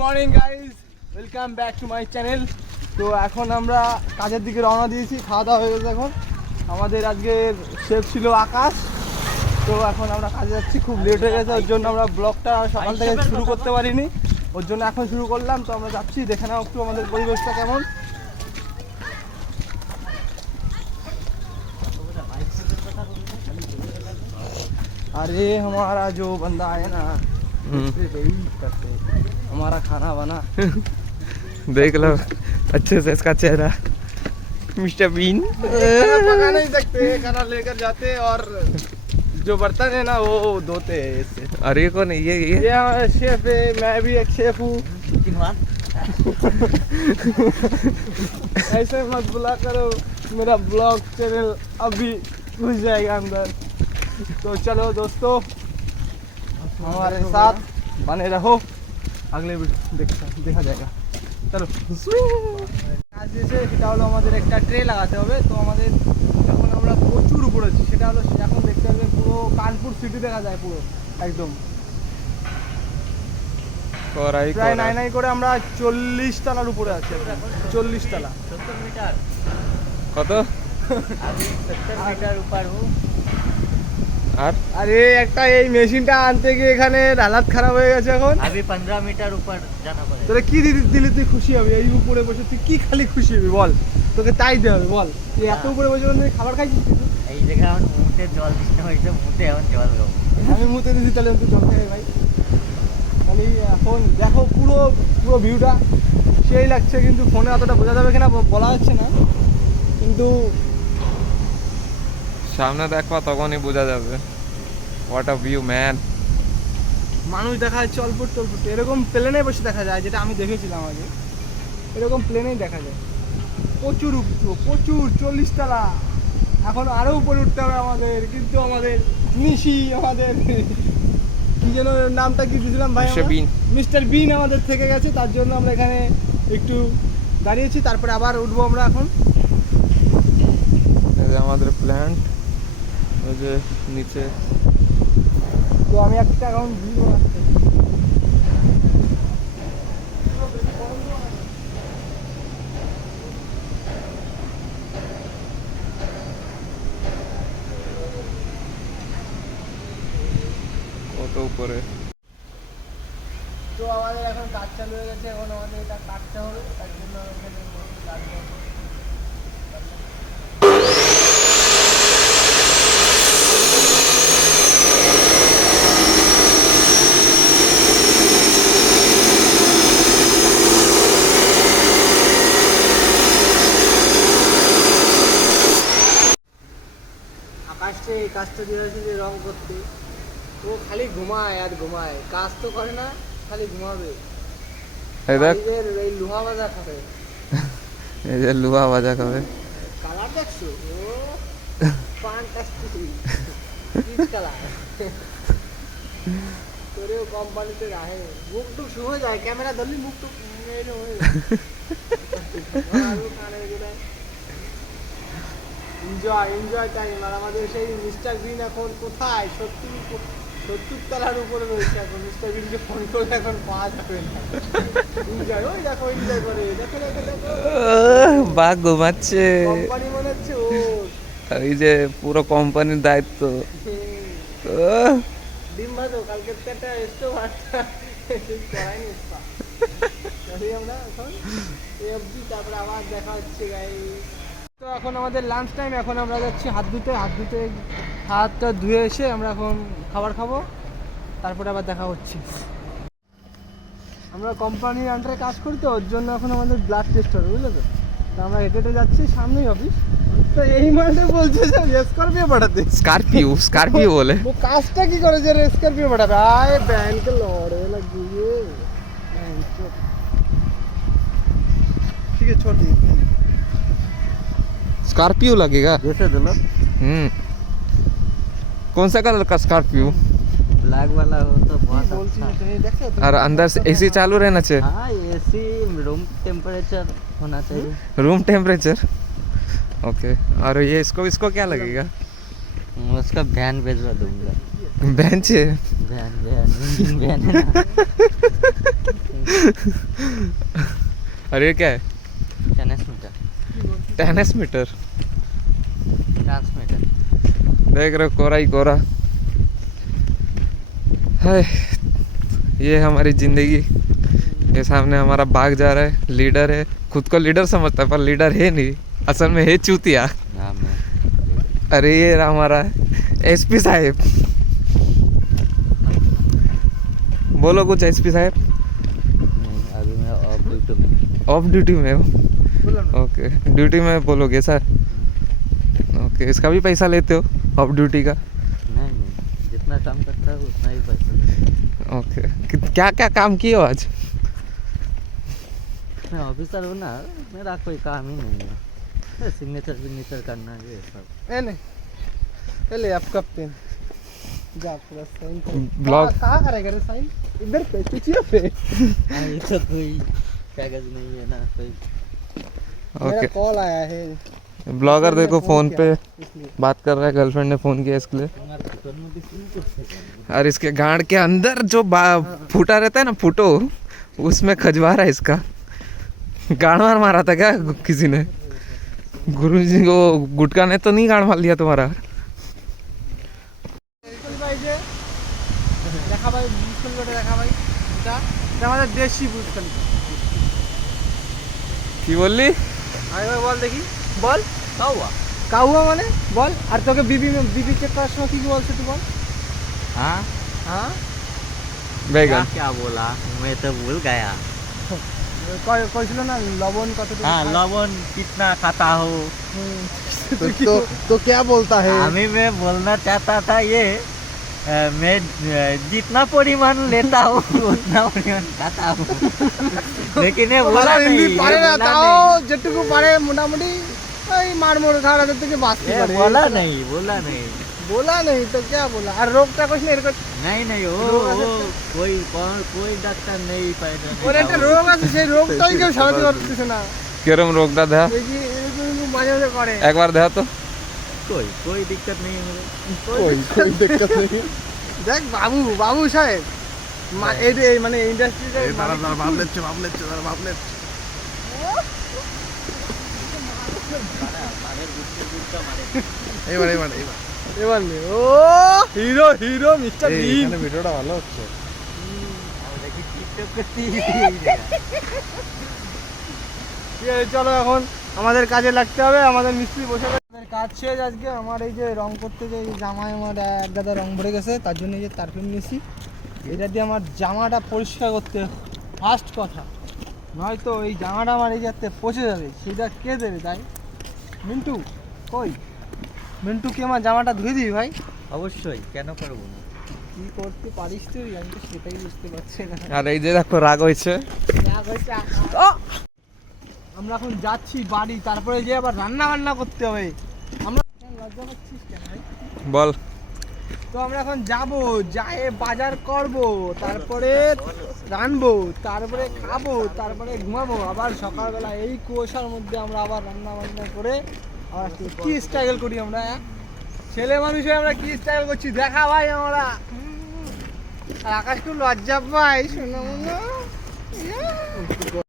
Morning guys, welcome back to my channel. তো এখন আমরা কাজের দিকে রওনা দিয়েছি, খাওয়া দাওয়া হয়ে গেছে। এখন আমাদের আজকের শেফ ছিল আকাশ। তো এখন আমরা কাজে যাচ্ছি, খুব লেট হয়ে গেছে, ওর জন্য আমরা ব্লগটা সকাল থেকে শুরু করতে পারিনি, ওর জন্য এখন শুরু করলাম। তো আমরা যাচ্ছি, দেখে নাও একটু আমাদের পরিবেশটা কেমন। अरे हमारा जो बंदा है ना करते हमारा खाना बना देख लो अच्छे से इसका चेहरा मिस्टर बीन। पका नहीं सकते, खाना लेकर जाते और जो बर्तन है ना वो धोते हैं इससे। अरे ये कौन है? ये हमारा शेफ है, मैं भी एक शेफ हूँ। ऐसे मत बुला करो, मेरा ब्लॉग चैनल अभी घुस जाएगा अंदर। तो चलो दोस्तों, हमारे साथ बने रहो, अगले देखा जाएगा। चलो কাজ এসে সেটা হলো আমাদের একটা ট্রে লাগাতে হবে। তো আমাদের এখন আমরা প্রচুর উপরে আছি, সেটা হলো এখন দেখতে হবে পুরো কানপুর সিটি দেখা যায় পুরো একদম। প্রায় নাই করে আমরা 40 তলার উপরে আছি, 40 তলা। 70 মিটার কত? আমি 70 মিটার উপর হুম। আর আরে একটা এই মেশিনটা আনতে গিয়ে এখানে হালাত খারাপ হয়ে গেছে। এখন अभी 15 मीटर ऊपर जाना पड़ेगा। তোরা কি দিলে তুই খুশি হবি? এই উপরে বসে তুই কি খালি খুশি হবি বল? তোকে তাই দিতে হবে বল। তুই এত উপরে বসে তুই খাবার খাইছিস তুই? এই জায়গা এখন মুতে জল দিতে হইছে, মুতে এখন জল খাবো। আমি মুতে দিছি, তাহলে তুই জল খাই ভাই। তাহলে এখন দেখো পুরো পুরো ভিউটা সেই লাগছে, কিন্তু ফোনে অতটা বোঝা যাবে কিনা বলা যাচ্ছে না, কিন্তু সামনে দেখো তখনই বোঝা যাবে। What a view man. মানুষ দেখা যাচ্ছে অল্পট টল্পট, এরকম প্লেনে বসে দেখা যায়, যেটা আমি দেখেছিলাম আগে, এরকম প্লেনেই দেখা যায়। প্রচুর প্রচুর 40 তলা, এখন আরও উপরে উঠতে হবে আমাদের। কিন্তু আমাদের নিশি, আমাদের কি যেন নামটা কি দিয়েছিলাম ভাই, মিস্টার বিন আমাদের থেকে গেছে, তার জন্য আমরা এখানে একটু দাঁড়িয়েছি, তারপরে আবার উঠবো আমরা এখন। এই যে আমাদের প্ল্যান্ট, ওই যে নিচে। তো আমি একটা এখন ভিডিও আসছে কত উপরে। তো আমাদের এখন কাজ চালু হয়ে গেছে, এখন আমাদের এটা কাটতে হবে, তার জন্য এখানে কাজ করবো। আকাশে এই কাজটা দিয়েছে যে রং করতে, ও খালি ঘুমায় আর ঘুমায়, কাজ তো করে না, খালি ঘুমাবে। এই দেখ, এই লোহা ভাজা খাবে, এই যে লোহা ভাজা খাবে। কালার দেখছো? ও ফ্যান্টাস্টিক পিচ কালার। তোরেও কোম্পানিতে রাহে, মুখ টুক শুয়ে যায়, ক্যামেরা ধরলি মুখ টুক এনজয় টাইম। আর আমাদের সেই মিস্টার গ্রিন এখন কোথায়? 70 তলার উপরে রয়েছে। এখন মিস্টার গ্রিনকে ফোন করলে এখন পাওয়া যাবে না। এনজয়, ওই দেখো এনজয় করে, দেখো দেখো দেখো বাঘ ঘুমাচ্ছে। কোম্পানি মনে হচ্ছে ও, এই যে পুরো কোম্পানির দায়িত্ব। ডিম ভাজো, কালকে তো একটা স্টোভ একটা করাইনি স্পা। আমরা এখন এই অবধি, তারপরে আবার দেখা হচ্ছে গাইস। তো এখন আমাদের লাঞ্চ টাইম, এখন আমরা যাচ্ছি হাত ধুতে হাতটা ধুয়ে এসে আমরা এখন খাবার খাবো, তারপরে আবার দেখা হচ্ছে। আমরা কোম্পানির আন্ডারে কাজ করি, তো ওর জন্য এখন আমাদের ব্লাড টেস্ট হবে, বুঝলে তো। তো আমরা হেঁটে হেঁটে যাচ্ছি, সামনেই অফিস। তো এই মালটা বলছে যে স্করপিও পাঠাতে। স্করপিও বলে ও কাজটা কি করে যে স্করপিও পাঠাবে? আয় ব্যাংকে লড়ে লাগিয়ে ठीक है, छोड़ दिए। स्कॉर्पियो लगेगा। जैसे दिलो कौन सा कलर का स्कॉर्पियो? ब्लैक वाला हो तो बहुत बोलती अच्छा है, देखो और अंदर से एसी चालू रहना चाहिए। हाँ, एसी रूम टेम्परेचर होना चाहिए। Room temperature, okay. और ये इसको क्या लगेगा? उसका वैन भेजवा दूंगा। बेंच है, वैन इंजन वैन है ना। और ये क्या है? ट्रांसमीटर। ट्रांसमीटर। ट्रांसमीटर। देख रहे हो, कोरा ही कोरा है। ये हमारी जिंदगी। ये सामने हमारा बाघ जा रहा है, लीडर है, खुद को लीडर समझता है पर लीडर है नहीं, असल में है चूतिया। हाँ मैं अरे ये रहा हमारा एसपी साहब। बोलो कुछ एसपी साहब। नहीं, अभी मैं ऑफ ड्यूटी में हूँ। ऑफ ड्यूटी में हो? बोलो ना। ओके, ड्यूटी में बोलोगे सर? ओके, इसका भी पैसा लेते हो ऑफ ड्यूटी का? नहीं नहीं, जितना काम करता है उतना ही पैसा लेता है। ओके, क्या क्या काम किए हो आज? मैं ऑफिसर हूँ ना, मेरा कोई काम ही नहीं है। सिग्नेचर करना ये सब। ए नहीं, पहले आपका पेन जा पूरा साइन कर। ब्लॉग कहाँ करेगा रे साइन? इधर पे, चिचिया पे। ये तो कोई कागज नहीं है ना कोई। मेरा ओके। कॉल आया है। ब्लॉगर देखो फोन पे इसलिए बात कर रहा है, गर्लफ्रेंड ने फोन किया इसके लिए। तुम्हारे फोटो में दिखती है कुछ? और इसके गांड के अंदर जो फूटा रहता है ना, फूटो, उसमें खजवा रहा है इसका। गांड मार मारा था क्या किसी ने? गुरुजी को गुटका ने तो नहीं गांड मार लिया तुम्हारा? দেখা ভাই বুঝ খলিফাটা দেখা ভাই, এটা এটা আমাদের দেশি বুঝ খলিফা। কি বললি? আরেকবার বল দেখি, বল। काहुआ? কাউয়া মানে বল। আর তোকে বিবি চেক করার সময় কি কি বলছে তুই বল। हाँ হ্যাঁ बैगन। क्या बोला, मैं तो भूल गया। কইছিল না লবণ কতটুকু हाँ খায়? लवण कितना खाता हो? হুম। तो क्या बोलता है? हमें मैं बोलना चाहता था ये मैं जितना परिमाण लेता हूँ उतना परिमाण खाता हूँ। लेकिन ये बोला ভালো হিন্দি नहीं, পারে ये না, बोला তাও नहीं। যেটুকু পারে মোটামুটি ওই মারমোড় খাওয়ার হাতের থেকে বাঁচতে ये পারে। बोला नहीं, बोला नहीं। बोला नहीं तो क्या बोला? আর রোগটা কইছ না এরকম नहीं नहीं कोई डॉक्टर नहीं पैदा ওর একটা রোগ আছে, সেই রোগটাই কেউ সারাতে পারতেছে না। কেরম রোগটা দেখা? এই যে এরকম মাঝে মাঝে করে। একবার দেখা তো। कोई दिक्कत नहीं है मेरे। कोई दिक्कत नहीं। দেখ বাবু, বাবু সাহেব এই মানে ইন্ডাস্ট্রিতে এবার নে। ও হিরো হিরো মিস্টার বিন। ভিডিওটা ভালো হচ্ছে। ঠিক আছে, চলো এখন আমাদের কাজে লাগতে হবে। আমাদের মিস্ত্রি বসে গেছে, আমাদের কাজ শেষ আজকে। আমার এই যে রং করতে যে এই জামায় আমার এক গাদা রং ভরে গেছে, তার জন্য এই যে তারফিন নিয়েছি। এটা দিয়ে আমার জামাটা পরিষ্কার করতে ফার্স্ট কথা, নয়তো এই জামাটা আমার এই যাতে পচে যাবে। সেটা কে দেবে তাই? মিন্টু কই? মিন্টু কি আমার জামাটা ধুয়ে দিবি ভাই? অবশ্যই, কেন করবো না? কি করতে পারিস তুই? আমি তো সেটাই বুঝতে পারছি না। আর এই যে দেখো রাগ হয়েছে। আমরা এখন যাচ্ছি বাড়ি, তারপরে যে আবার রান্না বান্না করতে হবে। আমরা লজ্জা পাচ্ছিস কেন ভাই? বল। তো আমরা এখন যাব, যাই বাজার করব, তারপরে রানবো, তারপরে খাবো, তারপরে ঘুমাবো। আবার সকালবেলা এই কুয়াশার মধ্যে আমরা আবার রান্না বান্না করে আবার কি স্টাইল করি আমরা, ছেলে মানুষ হয়ে আমরা কি স্টাইল করছি দেখা ভাই আমরা। আর আকাশ খুব লজ্জা পাই, শোনো না।